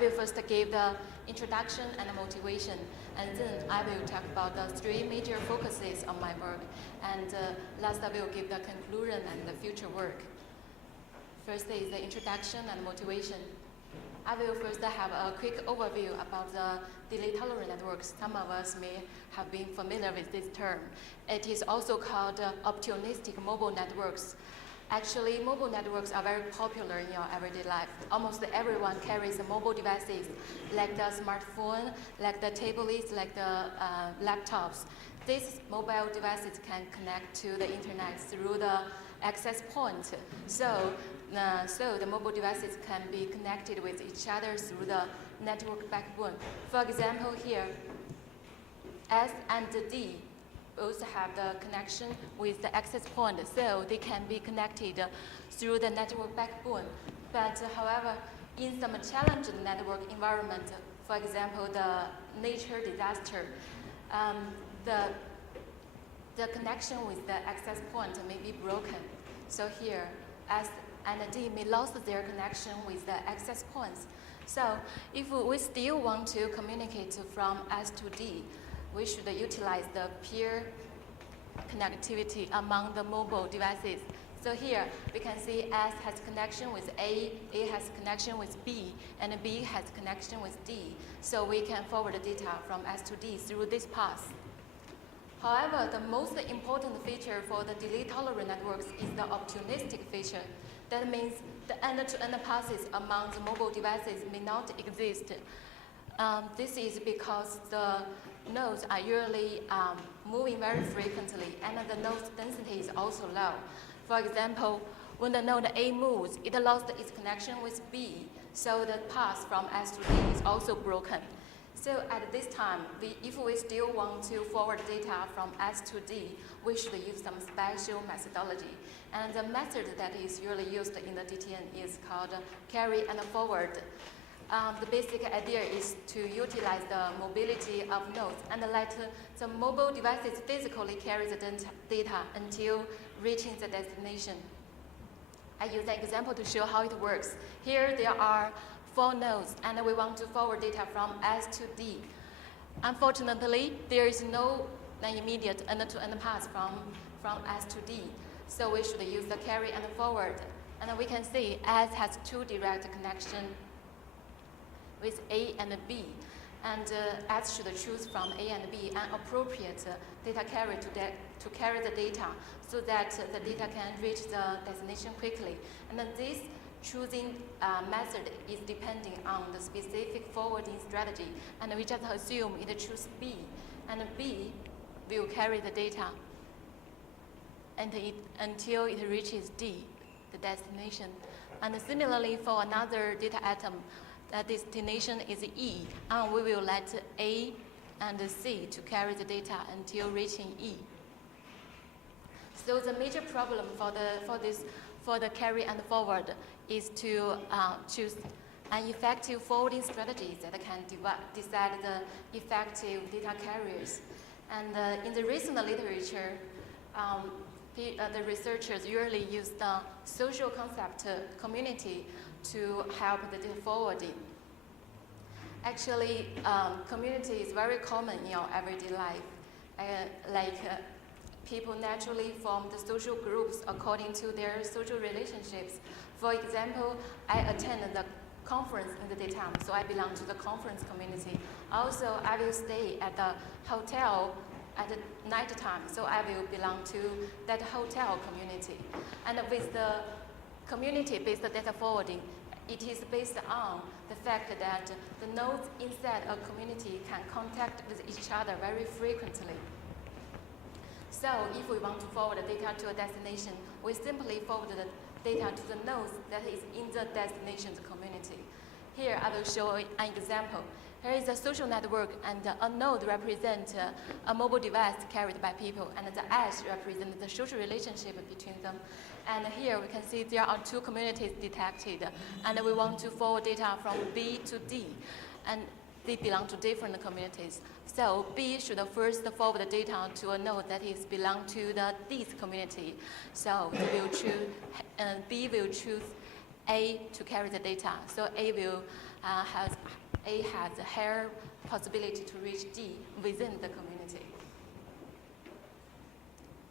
will first give the introduction and motivation, and then I will talk about the 3 major focuses of my work, and last I will give the conclusion and the future work. First is the introduction and motivation. I will first have a quick overview about the delay-tolerant networks. Some of us may have been familiar with this term. It is also called opportunistic mobile networks. Actually, mobile networks are very popular in your everyday life. Almost everyone carries mobile devices, like the smartphone, like the tablets, like the laptops. These mobile devices can connect to the internet through the access point. So the mobile devices can be connected with each other through the network backbone. For example, here, S and D both have the connection with the access point, so they can be connected through the network backbone. But however, in some challenging network environment, for example, the nature disaster, the connection with the access point may be broken. So here, S and D may lose their connection with the access points. So if we still want to communicate from S to D, we should utilize the peer connectivity among the mobile devices. So here we can see S has connection with A has connection with B, and B has connection with D. So we can forward the data from S to D through this path. However, the most important feature for the delay-tolerant networks is the opportunistic feature. That means the end-to-end passes among the mobile devices may not exist. This is because the nodes are usually moving very frequently, and the node density is also low. For example, when the node A moves, it lost its connection with B, so the path from S to D is also broken. So at this time, if we still want to forward data from S to D, we should use some special methodology. And the method that is usually used in the DTN is called carry and forward. The basic idea is to utilize the mobility of nodes and let the mobile devices physically carry the data until reaching the destination. I use an example to show how it works. Here there are 4 nodes, and we want to forward data from S to D. Unfortunately, there is no immediate end-to-end path from S to D, so we should use the carry and forward. And we can see S has 2 direct connections with A and B, and S should choose from A and B an appropriate data carrier to carry the data so that the data can reach the destination quickly. And then this choosing method is depending on the specific forwarding strategy, and we just assume it chooses B, and B will carry the data until it reaches D, the destination. And similarly, for another data item, the destination is E, and we will let A and C to carry the data until reaching E. So the major problem for the carry and forward is to choose an effective forwarding strategy that can decide the effective data carriers. And in the recent literature, the researchers usually use the social concept community to help the data forwarding. Actually, community is very common in our everyday life. People naturally form the social groups according to their social relationships. For example, I attend the conference in the daytime, so I belong to the conference community. Also, I will stay at the hotel at the night time, so I will belong to that hotel community. And with the community-based data forwarding, it is based on the fact that the nodes inside a community can contact with each other very frequently. So if we want to forward the data to a destination, we simply forward the data to the nodes that is in the destination's community. Here I will show an example. Here is a social network, and a node represents a mobile device carried by people, and the edge represents the social relationship between them. And here we can see there are 2 communities detected, and we want to forward data from B to D, and they belong to different communities. So B should first forward the data to a node that is belong to the D's community. So they will choose, B will choose A to carry the data. So A will A has a higher possibility to reach D within the community.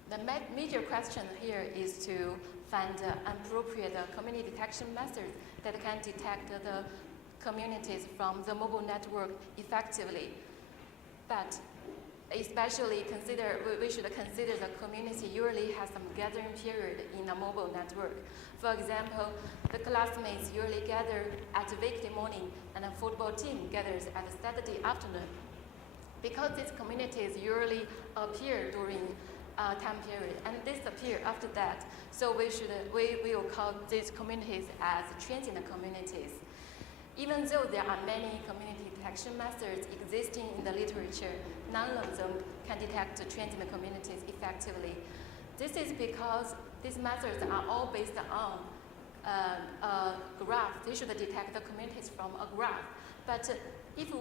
The major question here is to find appropriate community detection methods that can detect the communities from the mobile network effectively. But especially we should consider the community usually has some gathering period in a mobile network. For example, the classmates usually gather at weekday morning and a football team gathers at Saturday afternoon. Because these communities usually appear during time period and disappear after that, so we will call these communities as transient communities. Even though there are many community detection methods existing in the literature, none of them can detect transient communities effectively. This is because these methods are all based on a graph. They should detect the communities from a graph. But if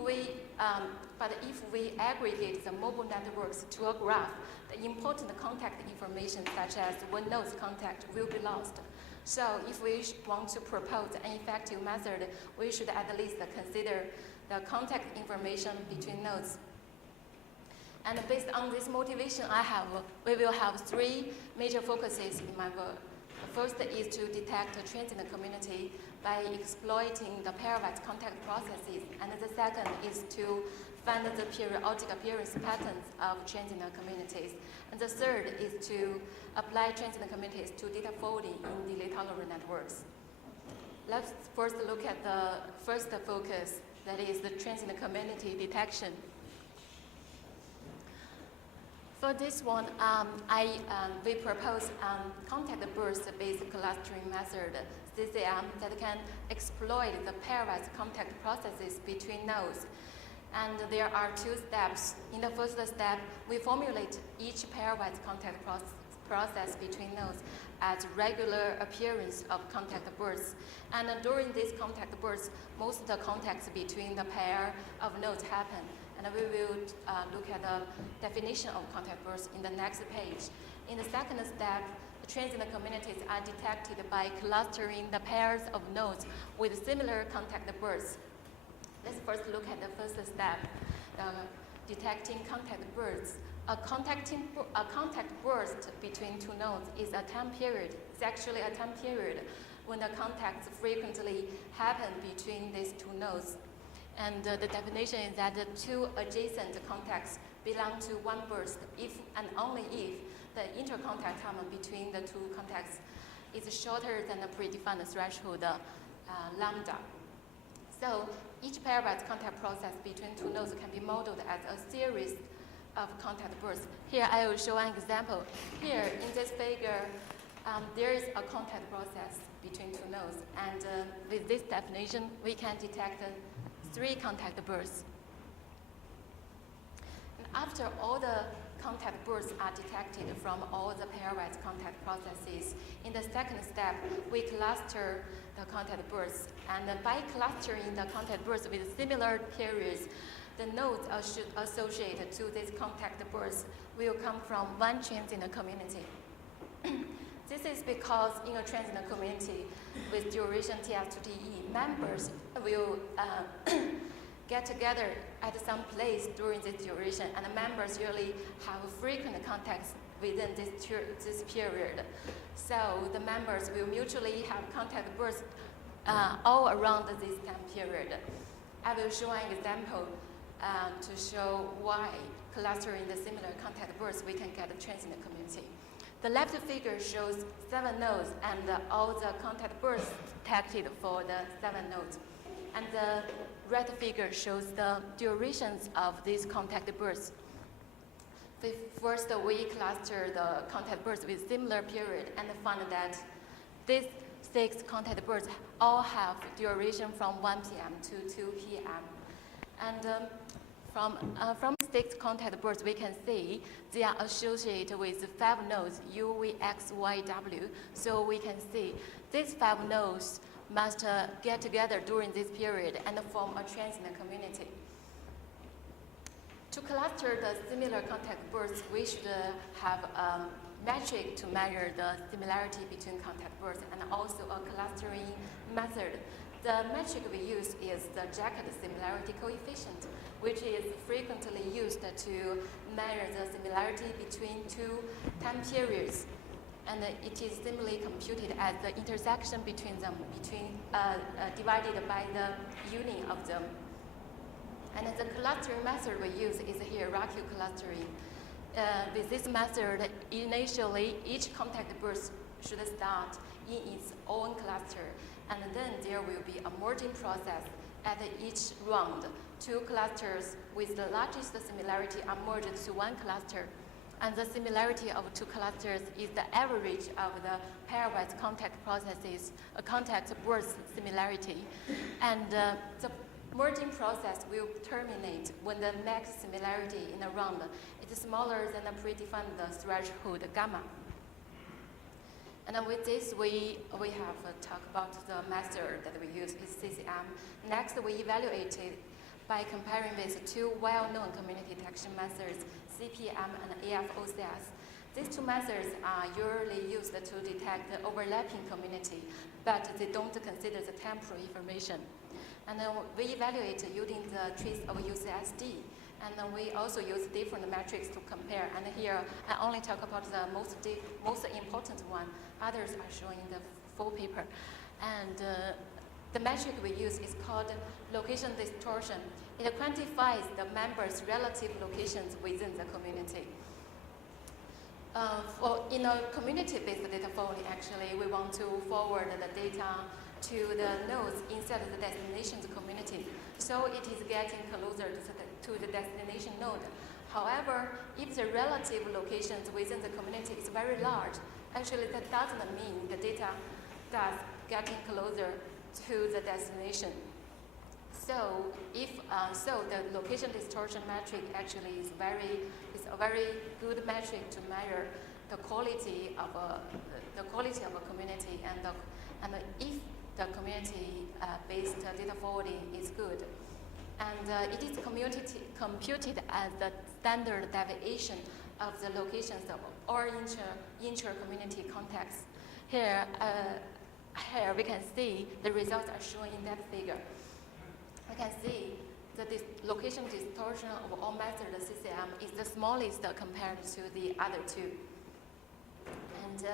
we aggregate the mobile networks to a graph, the important contact information such as when nodes contact will be lost. So if we want to propose an effective method, we should at least consider the contact information between nodes. And based on this motivation we will have three major focuses in my work. The first is to detect a transient community by exploiting the pairwise contact processes. And the second is to find the periodic appearance patterns of transient communities. And the third is to apply transient communities to data folding in delay tolerant networks. Let's first look at the first focus, that is the transient community detection. For this one, we propose contact burst-based clustering method, CCM, that can exploit the pairwise contact processes between nodes. And there are two steps. In the first step, we formulate each pairwise contact process between nodes as regular appearance of contact bursts. And during these contact bursts, most of the contacts between the pair of nodes happen. And we will look at the definition of contact bursts in the next page. In the second step, the transient communities are detected by clustering the pairs of nodes with similar contact bursts. Let's first look at the first step, detecting contact bursts. A contact burst between two nodes is a time period. It's actually a time period when the contacts frequently happen between these two nodes. And the definition is that the two adjacent contacts belong to one burst if and only if the intercontact time between the two contacts is shorter than the predefined threshold lambda. So each pairwise contact process between two nodes can be modeled as a series of contact bursts. Here I will show an example. Here in this figure, there is a contact process between two nodes. And with this definition, we can detect 3 contact bursts. And after all the contact bursts are detected from all the pairwise contact processes, in the second step, we cluster the contact bursts. And by clustering the contact bursts with similar periods, the nodes associated to this contact burst will come from one transient community. This is because in a transient community with duration TS to TE, members will get together at some place during this duration, and the members usually have frequent contacts within this period. So the members will mutually have contact bursts all around this time period. I will show an example to show why clustering the similar contact bursts we can get a transient community. The left figure shows 7 nodes and all the contact bursts detected for the 7 nodes. And the right figure shows the durations of these contact bursts. First, we cluster the contact bursts with similar period and found that these 6 contact bursts all have duration from 1 p.m. to 2 p.m. And from 6 contact bursts, we can see they are associated with 5 nodes, U, V, X, Y, W. So we can see these 5 nodes must get together during this period and form a transient community. To cluster the similar contact bursts, we should have metric to measure the similarity between contact words and also a clustering method. The metric we use is the jacket similarity coefficient, which is frequently used to measure the similarity between two time periods. And it is simply computed as the intersection between them, divided by the union of them. And the clustering method we use is hierarchical clustering. With this method, initially each contact burst should start in its own cluster, and then there will be a merging process at each round. Two clusters with the largest similarity are merged to one cluster, and the similarity of two clusters is the average of the pairwise contact processes, contact burst similarity. And the merging process will terminate when the next similarity in a round is smaller than the predefined threshold gamma. And with this, we have talked about the method that we use is CCM. Next, we evaluated by comparing with two well-known community detection methods, CPM and AFOCS. These two methods are usually used to detect the overlapping community, but they don't consider the temporal information. And then we evaluate using the trace of UCSD. And then we also use different metrics to compare. And here, I only talk about the most important one. Others are shown in the full paper. And the metric we use is called location distortion. It quantifies the members' relative locations within the community. In a community-based data following, actually, we want to forward the data to the nodes inside the destination community. So it is getting closer to the destination node. However, if the relative locations within the community is very large, actually that doesn't mean the data does getting closer to the destination. So if the location distortion metric actually is a very good metric to measure the quality of a community, and if the community-based data forwarding is good. And it is computed as the standard deviation of the locations of all inter-community contexts. Here we can see the results are shown in that figure. We can see that this location distortion of all methods CCM is the smallest compared to the other two. And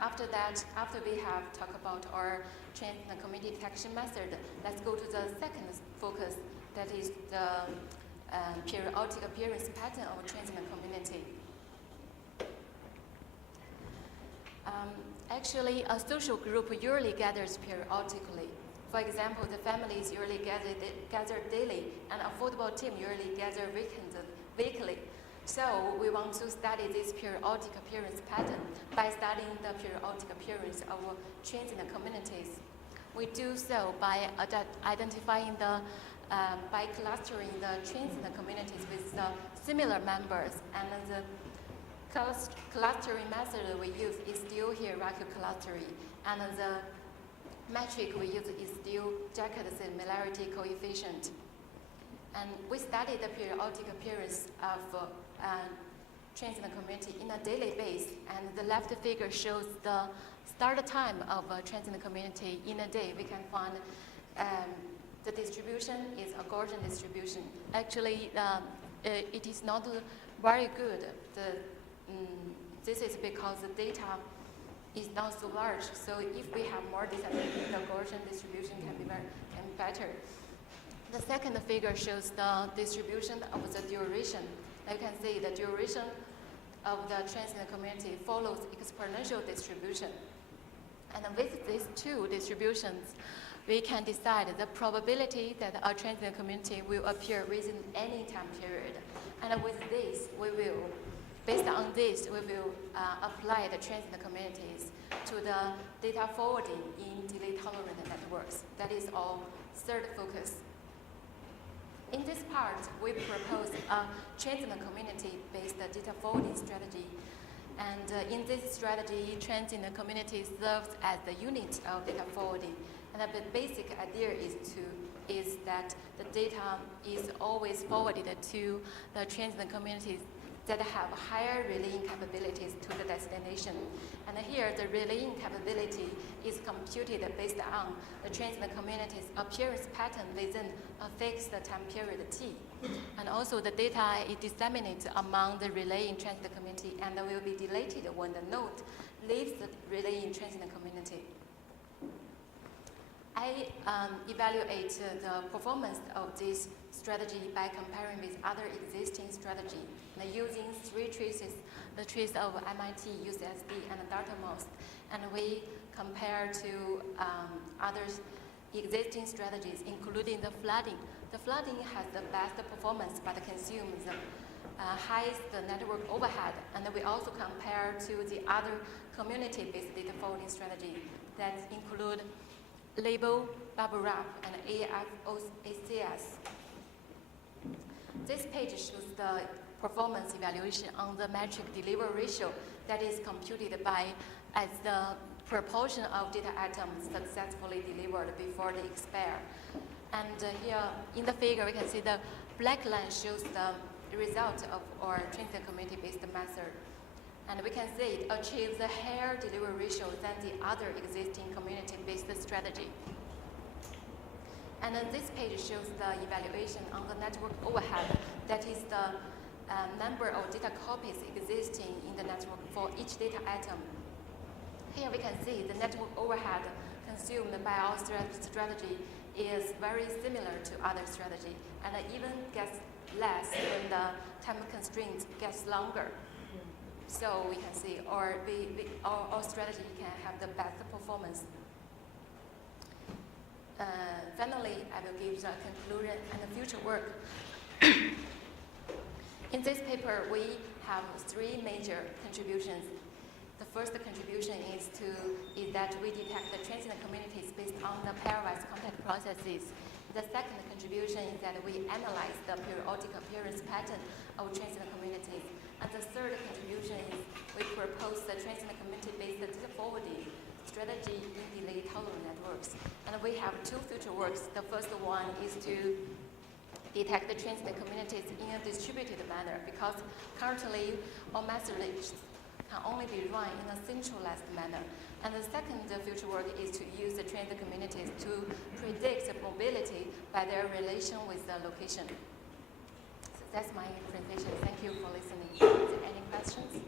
after we have talked about our transient community detection method, let's go to the second focus, that is the periodic appearance pattern of transient community. Actually, a social group usually gathers periodically. For example, the families usually gather daily, and a football team usually gather weekly. So we want to study this periodic appearance pattern by studying the periodic appearance of transient communities. We do so by identifying by clustering the transient communities with similar members, and the clustering method we use is still hierarchical clustering, and the metric we use is still jacket similarity coefficient. And we studied the periodic appearance of transient community in a daily base, and the left figure shows the start time of a transient community in a day. We can find the distribution is a Gaussian distribution. Actually, it is not very good. This is because the data is not so large. So if we have more data, the Gaussian distribution can be better. The second figure shows the distribution of the duration. You can see the duration of the transient community follows exponential distribution. And with these two distributions, we can decide the probability that a transient community will appear within any time period. And with this, based on this, we will apply the transient communities to the data forwarding in delay-tolerant networks. That is our third focus. In this part, we propose a transient community-based data forwarding strategy. And in this strategy, transient community serves as the unit of data forwarding. And the basic idea is that the data is always forwarded to the transient communities that have higher relaying capabilities to the destination. And here, the relaying capability is computed based on the transient community's appearance pattern within a fixed time period t. And also, the data is disseminated among the relaying transient community and will be deleted when the node leaves the relaying transient community. I evaluate the performance of this strategy by comparing with other existing strategy, using three traces, the trace of MIT, UCSD, and Dartmouth, and we compare to other existing strategies, including the flooding. The flooding has the best performance but consumes the highest network overhead, and we also compare to the other community-based data forwarding strategy that include label, bubble wrap, and AFOACS. This page shows the performance evaluation on the metric delivery ratio that is computed by as the proportion of data items successfully delivered before they expire. And here in the figure, we can see the black line shows the result of our transient community-based method. And we can see it achieves a higher delivery ratio than the other existing community-based strategy. And then this page shows the evaluation on the network overhead. That is the number of data copies existing in the network for each data item. Here we can see the network overhead consumed by our strategy is very similar to other strategy, and it even gets less when the time constraint gets longer. So we can see our strategy can have the best performance. Finally, I will give the conclusion and the future work. In this paper, we have three major contributions. The first contribution is that we detect the transient communities based on the pairwise contact processes. The second contribution is that we analyze the periodic appearance pattern of transient communities. And the third contribution is we propose the transient community-based data forwarding strategy in delay tolerant networks. And we have two future works. The first one is to detect the transient communities in a distributed manner, because currently our methods can only be run in a centralized manner. And the second future work is to use the transient communities to predict the mobility by their relation with the location. So that's my presentation. Thank you for listening. Is there any questions?